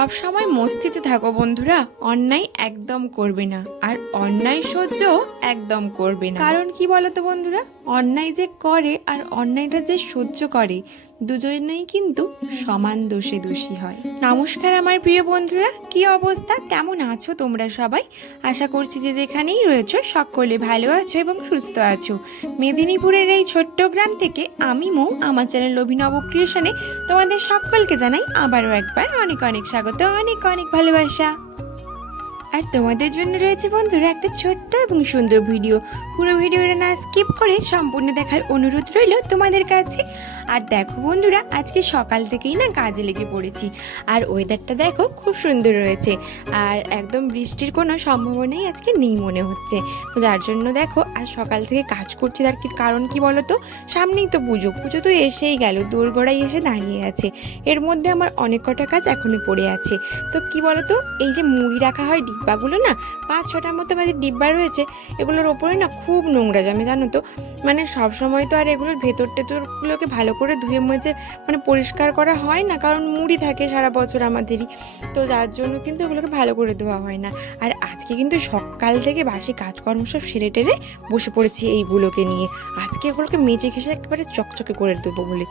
সব সময় মস্তিতে থাকো বন্ধুরা, অন্যায় একদম করবে না আর অন্যায় সহ্য একদম করবে না। কারণ কি বলতো বন্ধুরা, অন্যায় যে করে আর অন্যায়টা যে সহ্য করে দুজনেই কিন্তু সমান দোষে দোষী হয়। নমস্কার আমার প্রিয় বন্ধুরা, কি অবস্থা, কেমন আছো তোমরা সবাই? আশা করছি যে যেখানেই রয়েছো সকলে ভালো আছো এবং সুস্থ আছো। মেদিনীপুরের এই ছোট্ট গ্রাম থেকে আমি মৌ, আমার চ্যানেল অভিনব ক্রিয়েশনে তোমাদের সকলকে জানাই আবারও একবার অনেক অনেক স্বাগত, অনেক অনেক ভালোবাসা। আর তোমাদের জন্য রয়েছে বন্ধুরা একটা ছোট্ট এবং সুন্দর ভিডিও। পুরো ভিডিওটা না স্কিপ করে সম্পূর্ণ দেখার অনুরোধ রইল তোমাদের কাছে। আর দেখো বন্ধুরা, আজকে সকাল থেকেই না কাজে লেগে পড়েছি। আর ওয়েদারটা দেখো খুব সুন্দর রয়েছে, আর একদম বৃষ্টির কোনো সম্ভাবনাই আজকে নেই মনে হচ্ছে। তো যার জন্য দেখো আজ সকাল থেকে কাজ করছি। তার কারণ কি বলো তো, সামনেই তো পুজো তো এসেই গেল, দোরগোড়ায় এসে দাঁড়িয়ে আছে। এর মধ্যে আমার অনেক কটা কাজ এখনই পড়ে আছে। তো কি বলো তো, এই যে মুড়ি রাখা হয় ডিব্বাগুলো না, 5-6টার মতো আমাদের ডিব্বা রয়েছে, এগুলোর ওপরে না খুব নোংরা জমে জানো তো। মানে সব সময় তো আর এগুলোর ভেতর টেতরগুলোকে ভালো করে ধুয়ে মুছে মানে পরিষ্কার করা হয় না, কারণ মুড়ি থাকে সারা বছর আমাদেরই। তো যার জন্য কিন্তু এগুলোকে ভালো করে ধোয়া হয় না। আর আজকে কিন্তু সকাল থেকে বাসি কাজকর্ম সব সেরে টেরে বসে পড়েছি এইগুলোকে নিয়ে। আজকে এগুলোকে মেজে ঘেসে একেবারে চকচকে করে দেবো বলে,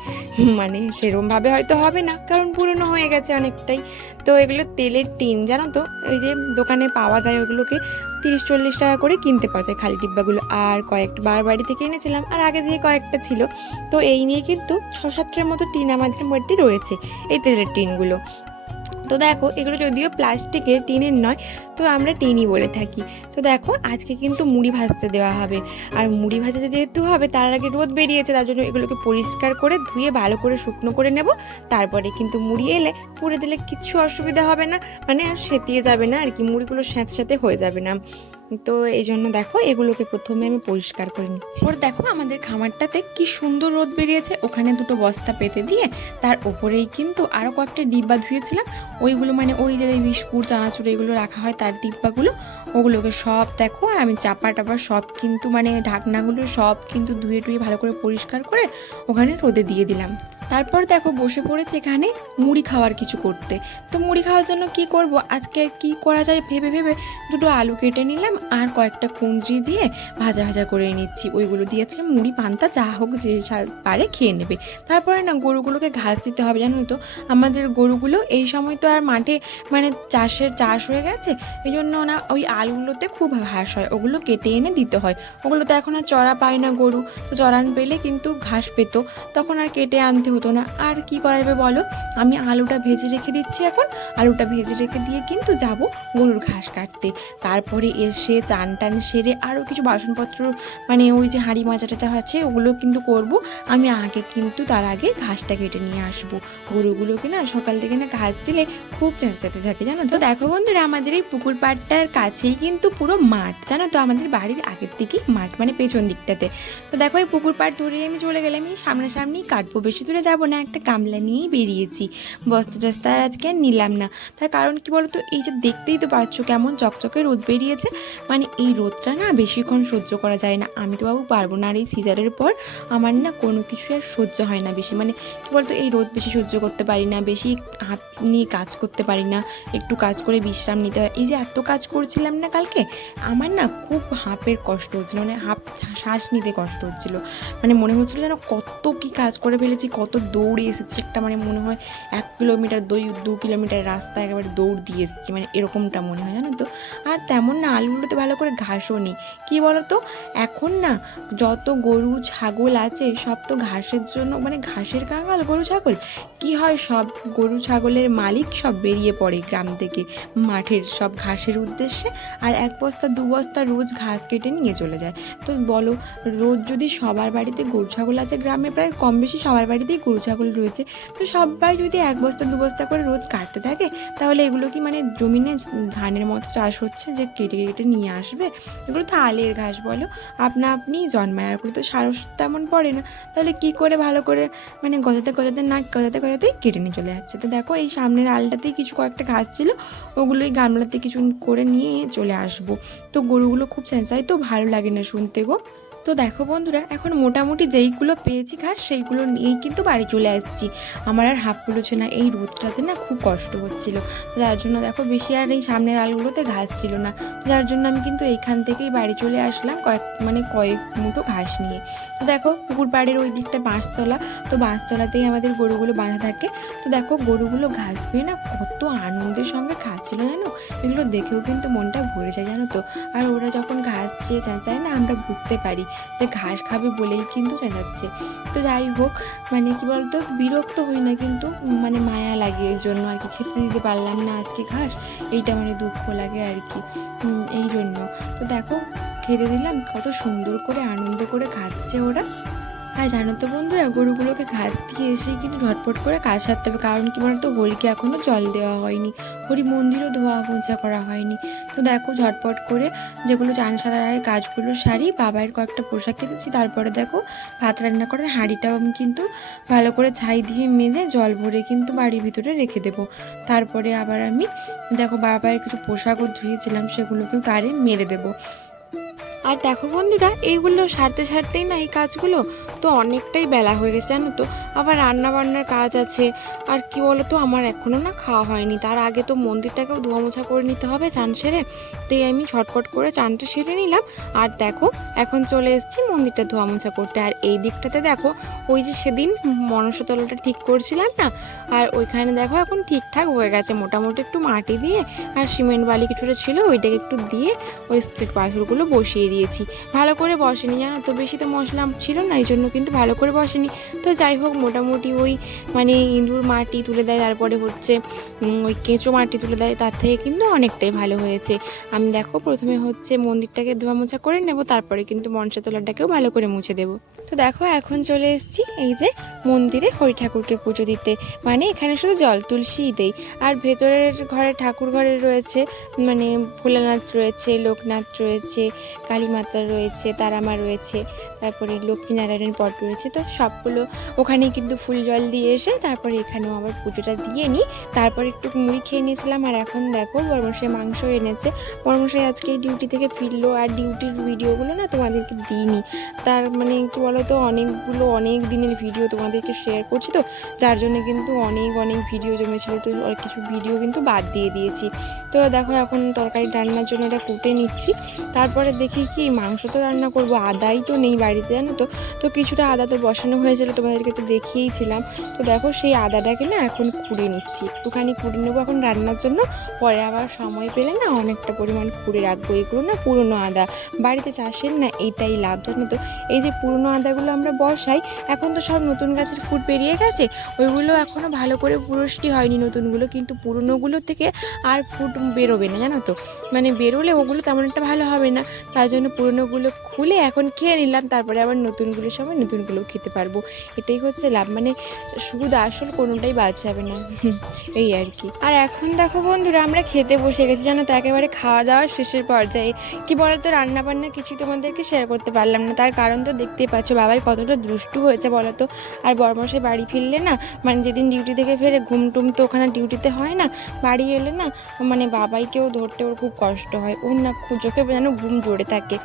মানে সেরমভাবে হয়তো হবে না, কারণ পুরনো হয়ে গেছে অনেকটাই। তো এগুলো তেলের টিন জানো তো, ওই যে দোকানে পাওয়া যায়, ওগুলোকে 30-40 টাকা করে কিনতে পাওয়া যায় খালি ডিব্বাগুলো। আর কয়েকবার বাড়ি থেকে এনেছিলাম, আর আগে থেকে কয়েকটা ছিল। তো এই নিয়ে কিন্তু 6-7টার মতো টিন আমাদের মধ্যে রয়েছে, এই তেলের টিনগুলো। তো দেখো এগুলো যদিও প্লাস্টিকের, টিনের নয়, তো আমরা টিনই বলে থাকি। তো দেখো আজকে কিন্তু মুড়ি ভাজতে দেওয়া হবে। আর মুড়ি ভাজতে যেহেতু হবে, তার আগে রোদ বেরিয়েছে, তার জন্য এগুলোকে পরিষ্কার করে ধুয়ে ভালো করে শুকনো করে নেব। তারপরে কিন্তু মুড়ি এলে পুড়ে দিলে কিচ্ছু অসুবিধা হবে না, মানে আর সেতিয়ে যাবে না আর কি, মুড়িগুলো স্যাঁতস্যাঁতে হয়ে যাবে না। তো এই জন্য দেখো এগুলোকে প্রথমে আমি পরিষ্কার করে নিচ্ছি। ওর দেখো আমাদের খামারটাতে কি সুন্দর রোদ বেরিয়েছে, ওখানে দুটো বস্তা পেতে দিয়ে তার ওপরেই কিন্তু আরও কয়েকটা ডিব্বা ধুয়েছিলাম। ওইগুলো মানে ওই যে বিস্কুট চানাচুর এগুলো রাখা হয় তার ডিব্বাগুলো, ওগুলোকে সব দেখো আমি চাপা টাপা সব কিন্তু মানে ঢাকনাগুলো সব কিন্তু ধুয়ে টুয়ে ভালো করে পরিষ্কার করে ওখানে রোদে দিয়ে দিলাম। তারপর দেখো বসে পড়েছে এখানে মুড়ি খাওয়ার কিছু করতে। তো মুড়ি খাওয়ার জন্য কি করব, আজকে আর কী করা যায় ভেবে ভেবে দুটো আলু কেটে নিলাম আর কয়েকটা কুঁদরি দিয়ে ভাজা ভাজা করে নিচ্ছি। ওইগুলো দিয়েছে মুড়ি পান্তা যা হোক যে পারে খেয়ে নেবে। তারপরে না গরুগুলোকে ঘাস দিতে হবে জানো তো। আমাদের গরুগুলো এই সময় তো আর মাঠে মানে চাষ হয়ে গেছে, এই জন্য না ওই আলুগুলোতে খুব ঘাস হয়, ওগুলো কেটে এনে দিতে হয়। ওগুলো তো এখন আর চড়া পায় না গরু, তো চড়ান পেলে কিন্তু ঘাস পেত, তখন আর কেটে আনতে হতো না। আর কি করা যাবে বলো, আমি আলুটা ভেজে রেখে দিচ্ছি। এখন আলুটা ভেজে রেখে দিয়ে কিন্তু যাব গরুর ঘাস কাটতে। তারপরে এসে চান টান সেরে আরও কিছু বাসনপত্র মানে ওই যে হাঁড়ি মাজা টাজা আছে ওগুলো কিন্তু করব। আমি আগে কিন্তু তার আগে ঘাসটা কেটে নিয়ে আসবো। গরুগুলোকে না সকাল থেকে না ঘাস দিলে খুব চেঁচাতে থাকে জানো তো। দেখো বন্ধুরা, আমাদের এই পুকুর পাড়টার কাছেই কিন্তু পুরো মাঠ জানো তো, আমাদের বাড়ির আগের দিকেই মাঠ, মানে পেছন দিকটাতে। তো দেখো এই পুকুর পাড় দূরে আমি চলে গেলাম, এই সামনাসামনি কাটবো, বেশি দূরে যাবো না, একটা গামলা নিয়েই বেরিয়েছি। বস্তা টস্তা আর আজকে আর নিলাম না। তার কারণ কি বলতো, এই যে দেখতেই তো পাচ্ছ কেমন চকচকে রোদ বেরিয়েছে, মানে এই রোদটা না বেশিক্ষণ সহ্য করা যায় না। আমি তো বাবু পারবো না, আর এই সিজারের পর আমার না কোনো কিছু আর সহ্য হয় না বেশি, মানে কি বলতো এই রোদ বেশি সহ্য করতে পারি না, বেশি হাত নিয়ে কাজ করতে পারি না, একটু কাজ করে বিশ্রাম নিতে হয়। এই যে এত কাজ করছিলাম না কালকে, আমার না খুব হাঁপের কষ্ট হচ্ছিলো, মানে শ্বাস নিতে কষ্ট হচ্ছিলো। মানে মনে হচ্ছিলো যেন কত কি কাজ করে ফেলেছি, কত দৌড়ে এসেছি একটা, মানে মনে হয় 1 কিলোমিটার 2 কিলোমিটার রাস্তা একেবারে দৌড় দিয়ে এসেছি, মানে এরকমটা মনে হয় জানো তো। আর তেমন না আলুগুলোতে ভালো করে ঘাসও নেই। কী বলো তো, এখন না যত গরু ছাগল আছে সব তো ঘাসের জন্য, মানে ঘাসের কাঙাল গরু ছাগল, কি হয় সব গরু ছাগলের মালিক সব বেরিয়ে পড়ে গ্রাম থেকে মাঠের সব ঘাসের উদ্দেশ্যে, আর 1 বস্তা 2 বস্তা রোজ ঘাস কেটে নিয়ে চলে যায়। তো বলো, রোজ যদি সবার বাড়িতে গরু ছাগল আছে, গ্রামে প্রায় কম বেশি সবার বাড়িতেই গরু ছাগল রয়েছে, তো সবাই যদি 1 বস্তা 2 বস্তা করে রোজ কাটতে থাকে, তাহলে এগুলো কি মানে জমিনে ধানের মতো চাষ হচ্ছে যে কেটে কেটে নিয়ে আসবে? এগুলো তো আলের ঘাস বলো, আপনি জন্মায়, আর করে তো সার তেমন পড়ে না, তাহলে কি করে ভালো করে মানে গজাতেই কেটে নিয়ে চলে যাচ্ছে। তো দেখো এই সামনের আলটাতেই কিছু কয়েকটা ঘাস ছিল, ওগুলোই গামলাতে কিছু করে নিয়ে চলে আসবো। তো গরুগুলো খুব চেঁচায়, তো ভালো লাগে না শুনতে গো। তো দেখো বন্ধুরা, এখন মোটামুটি যেইগুলো পেয়েছি ঘাস সেইগুলো নিয়েই কিন্তু বাড়ি চলে আসছি। আমার আর হাঁপ কুলোছে না, এই রোদটাতে না খুব কষ্ট হচ্ছিল। তো যার জন্য দেখো বেশি আর এই সামনের আলগুলোতে ঘাস ছিল না, যার জন্য আমি কিন্তু এইখান থেকেই বাড়ি চলে আসলাম কয়েক মুঠো ঘাস নিয়ে। তো দেখো পুকুর পাড়ের ওই দিকটা বাঁশতলা, তো বাঁশতলাতেই আমাদের গরুগুলো বাঁধা থাকে। তো দেখো গরুগুলো ঘাস পেয়ে না কত আনন্দের সঙ্গে খাচ্ছিল জানো, এগুলো দেখেও কিন্তু মনটা ভরে যায় জানো তো। আর ওরা যখন ঘাস চেয়ে চেঁচায় না, আমরা বুঝতে পারি যে ঘাস খাবে বলেই কিন্তু চেঁচাচ্ছে। তো যাই হোক, কি বলতো, বিরক্ত হই না, কিন্তু মায়া লাগে এর জন্য আর কি, খেতে দিতে পারলাম না আজকে ঘাস, এইটা দুঃখ লাগে আর কি, এই জন্য। তো দেখো খেতে দিলাম, কত সুন্দর করে আনন্দ করে খাচ্ছে ওরা। আর জানো তো বন্ধুরা, গরুগুলোকে ঘাস দিয়ে এসেই কিন্তু ঝটপট করে কাজ সারতে হবে, কারণ কি বলতো, হরিকে এখনও জল দেওয়া হয়নি, হরি মন্দিরও ধোয়া মোছা করা হয়নি। তো দেখো ঝটপট করে যেগুলো চান সারার আগে কাজগুলো সারি, বাবার কয়েকটা পোশাক কেটেছি, তারপরে দেখো ভাত রান্না করার হাঁড়িটাও আমি কিন্তু ভালো করে ছাই দিয়ে মেজে জল ভরে কিন্তু বাড়ির ভিতরে রেখে দেবো। তারপরে আবার আমি দেখো বাবার কিছু পোশাকও ধুয়েছিলাম, সেগুলোকেও তারে মেরে দেবো। আর দেখো বন্ধুরা, এইগুলো সারতেই না, এই কাজগুলো তো অনেকটাই বেলা হয়ে গেছে জানো তো। আবার রান্না বান্নার কাজ আছে, আর কি বলো তো, আমার এখনও না খাওয়া হয়নি, তার আগে তো মন্দিরটাকেও ধোয়া মোছা করে নিতে হবে চান সেরে। তাই আমি ঝটপট করে চানটা সেরে নিলাম। আর দেখো এখন চলে এসেছি মন্দিরটা ধোয়া মোছা করতে। আর এই দিকটাতে দেখো, ওই যে সেদিন মনসাতলাটা ঠিক করছিলাম না, আর ওইখানে দেখো এখন ঠিকঠাক হয়ে গেছে, মোটামুটি একটু মাটি দিয়ে আর সিমেন্ট বালি কিছুটা ছিল, ওইটাকে একটু দিয়ে ওই স্টেট পাথরগুলো বসিয়ে দিয়েছি। ভালো করে বসেনি জানো তো, বেশি তো মশলা ছিল না, এই জন্য কিন্তু ভালো করে বসেনি। তো যাই হোক, মোটামুটি ওই ইঁদুর মাটি তুলে দেয়, তারপরে হচ্ছে ওই কেঁচো মাটি তুলে দেয়, তার থেকে কিন্তু অনেকটাই ভালো হয়েছে। আমি দেখো প্রথমে হচ্ছে মন্দিরটাকে ধোয়া মোছা করে নেব, তারপরে কিন্তু মনসাতলাটাকেও ভালো করে মুছে দেবো। তো দেখো এখন চলে এসেছি এই যে মন্দিরে হরি ঠাকুরকে পুজো দিতে, এখানে শুধু জল তুলসীই দেই। আর ভেতরের ঘরে ঠাকুর ঘরে রয়েছে ভোলানাথ রয়েছে, লোকনাথ রয়েছে, কালী মাতা রয়েছে, তারামা রয়েছে, তারপরে লক্ষ্মীনারায়ণের পট রয়েছে। তো সবগুলো ওখানেই কিন্তু ফুল জল দিয়ে এসে তারপরে এখানেও আবার পুজোটা দিয়ে নিই। তারপর একটু মুড়ি খেয়ে নিয়েছিলাম। আর এখন দেখো বর্মশাই মাংস এনেছে, বর্মশাই আজকে ডিউটি থেকে ফিরলো, আর ডিউটির ভিডিওগুলো না তোমাদেরকে দিইনি। তার কি বলো তো, অনেক দিনের ভিডিও তোমাদেরকে শেয়ার করছি, তো যার জন্য কিন্তু অনেক ভিডিও জমেছিল, তো কিছু ভিডিও কিন্তু বাদ দিয়ে দিয়েছি। তো দেখো এখন তরকারি রান্নার জন্য এটা কুটে নিচ্ছি। তারপরে দেখি কি মাংস তো রান্না করব, আদাই তো নেই বাড়িতে জানো তো। তো কিছুটা আদা তো বসানো হয়েছিল, তোমাদেরকে তো দেখিয়েইছিলাম। তো দেখো সেই আদাটাকে না এখন কুড়ে নিচ্ছি, একটুখানি কুড়ে নেবো এখন রান্নার জন্য, পরে আবার সময় পেলে না অনেকটা পরিমাণ কুড়ে রাখবো। এগুলো না পুরনো আদা, বাড়িতে চাষের না এইটাই লাভ জানো তো। এই যে পুরনো আদাগুলো আমরা বসাই, এখন তো সব নতুন গাছের ফুট বেরিয়ে গেছে, ওইগুলো এখনও ভালো করে পুরষ্টি হয়নি নতুনগুলো, কিন্তু পুরনোগুলো থেকে আর ফুট বেরোবে না জানো তো, বেরোলে ওগুলো তেমন একটা ভালো হবে না। তার জন্য পুরনোগুলো খুলে এখন খেয়ে নিলাম, তারপরে আবার নতুনগুলোর সময় নতুনগুলো খেতে পারবো। এটাই হচ্ছে লাভ, সুদ আসল কোনোটাই বাদ যাবে না, এই আর কি। আর এখন দেখো বন্ধুরা, আমরা খেতে বসে গেছি জানো তো, একেবারে খাওয়া দাওয়ার শেষের পর্যায়ে। কি বলতো, রান্না বান্না কিছু তোমাদেরকে শেয়ার করতে পারলাম না, তার কারণ তো দেখতেই পাচ্ছ, বাবাই কতটা দুষ্টু হয়েছে বলো তো। আর বর্মশাই বাড়ি ফিরলে না, যেদিন ডিউটি থেকে ফেরে ঘুম টুম তো ওখানে ডিউটিতে হয় না, বাড়ি এলে না বাবাইকেও ধরতে ওর খুব কষ্ট হয়, ওর না চোখে যেন ঘুম জোরে থাকে,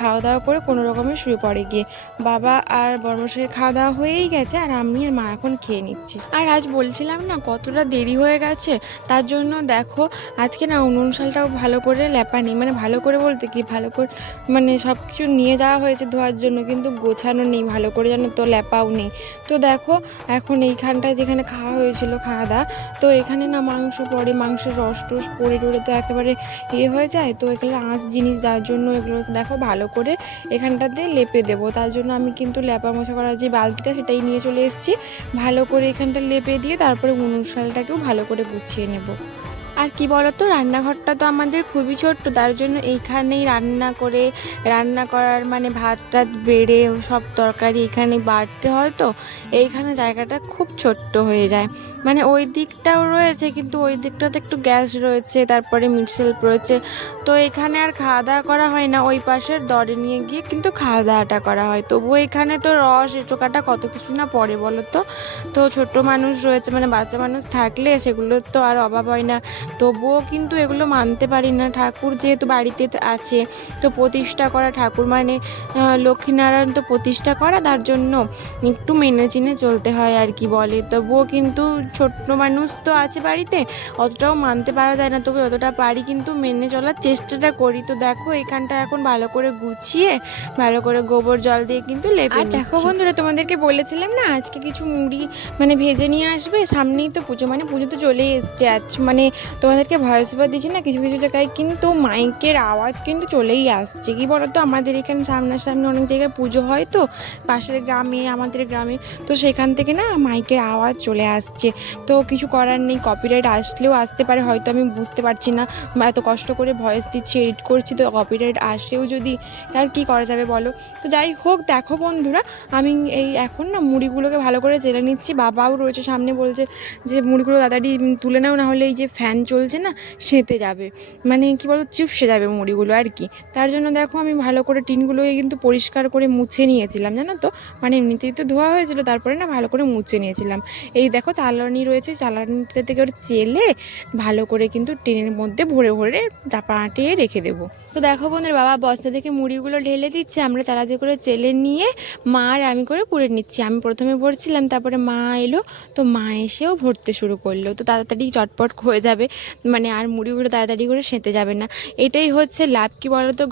খাওয়া দাওয়া করে কোনো রকমে শুয়ে পড়ে গিয়ে। বাবা আর বর্মশাইয়ের খাওয়া দাওয়া হয়েই গেছে, আর আমি আর মা এখন খেয়ে নিচ্ছি। আর আজ বলছিলাম না কতটা দেরি হয়ে গেছে, তার জন্য দেখো আজকে না উনুন শালটাও ভালো করে লেপা নেই, ভালো করে বলতে কি, ভালো করে সব কিছু নিয়ে যাওয়া হয়েছে ধোয়ার জন্য, কিন্তু গোছানো নেই ভালো করে জানো তো, লেপাও নেই। তো দেখো এখন এইখানটায় যেখানে খাওয়া হয়েছিল খাওয়া দাওয়া, তো এখানে না মাংস পড়ে, মাংসের রস টস পড়ে টড়ে তো একেবারে হয়ে যায়, তো এগুলো আঁশ জিনিস, যার জন্য এগুলো দেখো ভালো করে এখানটাতে লেপে দেবো। তার জন্য আমি কিন্তু লেপা মোছা করার যে বালতিটা সেটাই নিয়ে চলে এসেছি, ভালো করে এখানটা লেপে দিয়ে তারপরে উনুন শালটাকেও ভালো করে গুছিয়ে নেব। আর কি বলতো, রান্নাঘরটা তো আমাদের খুবই ছোট্ট, তার জন্য এইখানেই রান্না করার ভাত টাত বেড়ে সব তরকারি এখানে বাড়তে হয়, তো এইখানে জায়গাটা খুব ছোট্ট হয়ে যায়। ওই দিকটাও রয়েছে, কিন্তু ওই দিকটাতে একটু গ্যাস রয়েছে, তারপরে মিটশেলফ রয়েছে, তো এখানে আর খাওয়া দাওয়া করা হয় না, ওই পাশের দরে নিয়ে গিয়ে কিন্তু খাওয়া দাওয়াটা করা হয়। তবুও এখানে তো রস এটোকাটা কত কিছু না পড়ে বলো তো। তো ছোট্ট মানুষ রয়েছে, বাচ্চা মানুষ থাকলে সেগুলোর তো আর অভাব হয় না, তবুও কিন্তু এগুলো মানতে পারি না। ঠাকুর যেহেতু বাড়িতে আছে, তো প্রতিষ্ঠা করা ঠাকুর মানে লক্ষ্মীনারায়ণ তো প্রতিষ্ঠা করা, তার জন্য একটু মেনে চিনে চলতে হয় আর কি বলে। তবুও কিন্তু ছোট্ট মানুষ তো আছে বাড়িতে, অতটাও মানতে পারা যায় না, তবে যতটা পারি কিন্তু মেনে চলার চেষ্টাটা করি। তো দেখো এখানটা এখন ভালো করে গুছিয়ে ভালো করে গোবর জল দিয়ে কিন্তু লেপে নিচ্ছি। দেখো বন্ধুরা, তোমাদেরকে বলেছিলাম না আজকে কিছু মুড়ি মানে ভেজে নিয়ে আসবে, সামনেই তো পুজো, মানে পুজো তো চলেই এসছে। আজ মানে তোমাদেরকে ভয়েস ওভার দিচ্ছি না, কিছু কিছু জায়গায় কিন্তু মাইকের আওয়াজ কিন্তু চলেই আসছে। কি বলতো, আমাদের এখানে সামনাসামনি অনেক জায়গায় পুজো হয়, তো পাশের গ্রামে আমাদের গ্রামে, তো সেখান থেকে না মাইকের আওয়াজ চলে আসছে। তো কিছু করার নেই, কপিরাইট আসলেও আসতে পারে, হয়তো আমি বুঝতে পারছি না, এত কষ্ট করে ভয়েস দিচ্ছি, এডিট করছি, তো কপিরাইট আসলেও যদি, তার কি করা যাবে বলো। তো যাই হোক, দেখো বন্ধুরা, আমি এই এখন না মুড়িগুলোকে ভালো করে জেলে নিচ্ছি। বাবাও রয়েছে সামনে, বলছে যে মুড়িগুলো তাড়াতাড়ি তুলে নাও, না হলে এই যে ফ্যান চলছে না সেতে যাবে, মানে কি বলো চিপসে যাবে মুড়িগুলো আর কি। তার জন্য দেখো আমি ভালো করে টিনগুলোকে কিন্তু পরিষ্কার করে মুছে নিয়েছিলাম, জানো তো, মানে এমনিতেই তো ধোয়া হয়েছিল, তারপরে না ভালো করে মুছে নিয়েছিলাম। এই দেখো চালানি রয়েছে, চালানিটা থেকে ওর চেলে ভালো করে কিন্তু টিনের মধ্যে ভরে ভরে চাপা আটিয়ে রেখে দেবো। তো দেখো বোনের বাবা বস্তা থেকে মুড়িগুলো ঢেলে দিচ্ছে, আমরা চালাতে করে চেলে নিয়ে মা আর আমি করে পুড়ে নিচ্ছি। আমি প্রথমে ভরছিলাম, তারপরে মা এলো, তো মা এসেও ভরতে শুরু করলো, তো তাড়াতাড়ি চটপট হয়ে যাবে, মানে আর মুড়িগুলো তাড়াতাড়ি করে সেঁতে যাবে না। এটাই হচ্ছে লাভ, কি বলো তো,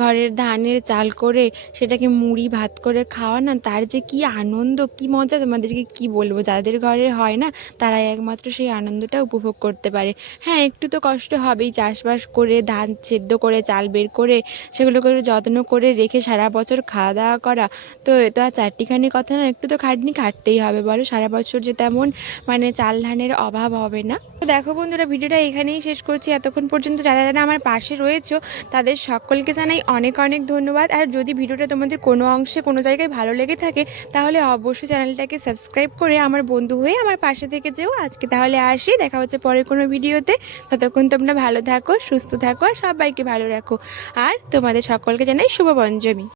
ঘরের ধানের চাল করে সেটাকে মুড়ি ভাত করে খাওয়া না, তার যে কি আনন্দ কি মজা তোমাদেরকে কি বলবো। যাদের ঘরে হয় না তারাই একমাত্র সেই আনন্দটা উপভোগ করতে পারে। হ্যাঁ, একটু তো কষ্ট হবেই, চাষবাস করে ধান সেদ্ধ করে চাল বের করে সেগুলো করে যত্ন করে রেখে সারা বছর খাওয়া দাওয়া করা, তো এটা আর চারটিখানি কথা না, একটু তো খাটনি খাটতেই হবে বলো। সারা বছর যে তেমন মানে চাল ধানের অভাব হবে না। তো দেখো বন্ধুরা, ভিডিওটা এখানেই শেষ করছি। এতক্ষণ পর্যন্ত যারা যারা আমার পাশে রয়েছো তাদের সকলকে জানাই অনেক অনেক ধন্যবাদ। আর যদি ভিডিওটা তোমাদের কোনো অংশে কোনো জায়গায় ভালো লেগে থাকে তাহলে অবশ্যই চ্যানেলটাকে সাবস্ক্রাইব করে আমার বন্ধু হয়ে আমার পাশে থেকে যেও। আজকে তাহলে আসি, দেখা হচ্ছে পরে কোনো ভিডিওতে। ততক্ষণ তোমরা ভালো থাকো, সুস্থ থাকো, আর সবাইকে ভালো রাখো। আর তোমাদের সকলকে জানাই শুভ পঞ্চমী।